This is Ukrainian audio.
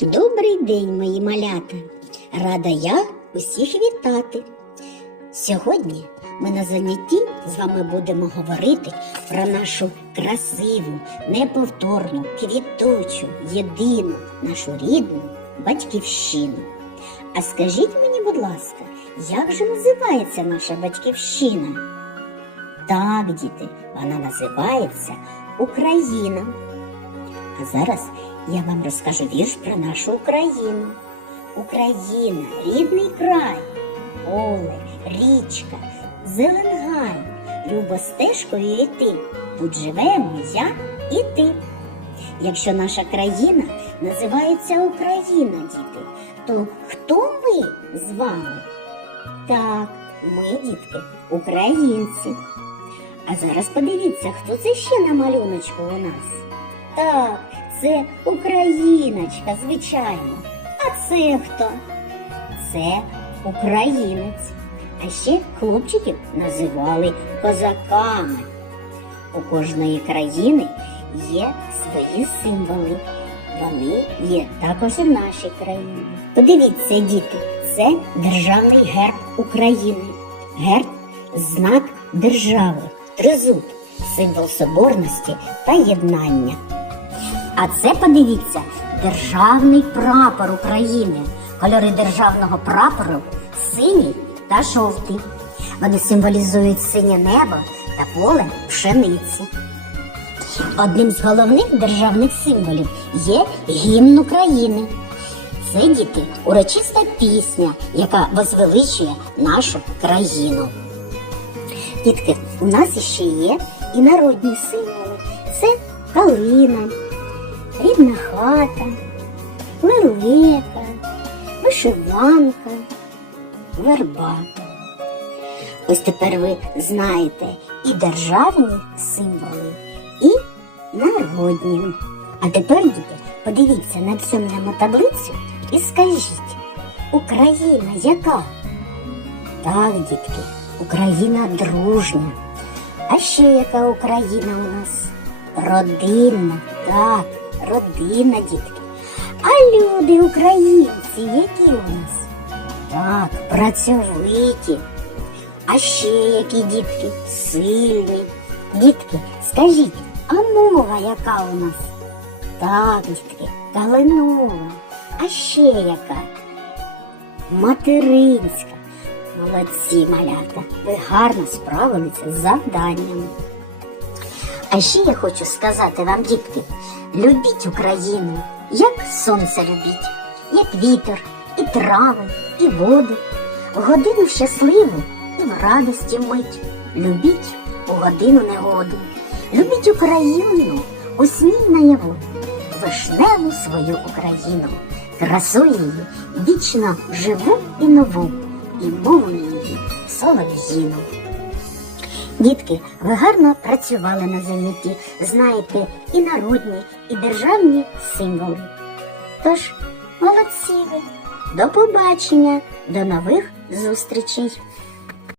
Добрий день, мої малята! Рада я усіх вітати. Сьогодні ми на занятті з вами будемо говорити про нашу красиву, неповторну, квітучу, єдину, нашу рідну батьківщину. А скажіть мені, будь ласка, як же називається наша батьківщина? Так, діти, вона називається Україна. А зараз я вам розкажу вірш про нашу Україну. Україна, рідний край, поле, річка, зеленгай, любо стежкою йти. Тут живемо я і ти. Якщо наша країна називається Україна, діти, то хто ми з вами? Так, ми, дітки, українці. А зараз подивіться, хто це ще на малюночку у нас. Так, це Україночка, звичайно. А це хто? Це українець. А ще хлопчиків називали козаками. У кожної країни є свої символи. Вони є також в нашій країні. Подивіться, діти, це державний герб України. Герб знак держави, тризуб, символ соборності та єднання. А це подивіться державний прапор України. Кольори державного прапору синій та жовтий. Вони символізують синє небо та поле пшениці. Одним з головних державних символів є гімн України. Це діти урочиста пісня, яка возвеличує нашу країну. Дітки, у нас ще є і народні символи. Це калина, рідна хата, лелека, вишиванка, верба. Ось тепер ви знаєте і державні символи, і народні. А тепер, діти, подивіться на нам таблицю і скажіть, Україна яка? Так, дітки, Україна дружня. А ще яка Україна у нас? Родинна, так, родина, дітки. А люди українці, які у нас? Так, працьовиті. А ще які дітки сильні. Дітки, скажіть, а мова яка у нас? Так, дітки, калинова. А ще яка? Материнська. Молодці, малята, ви гарно справилися з завданням. А ще я хочу сказати вам, дітки, любіть Україну, як сонце любіть, як вітер, і трави, і води, в годину щасливу і в радості мить. Любіть у годину негоди. Любіть Україну у сній наяву, вишневу свою Україну, красу її вічно живу і нову, і мову її солов'їну. Дітки, ви гарно працювали на занятті, знаєте і народні, і державні символи. Тож, молодці ви! До побачення, до нових зустрічей!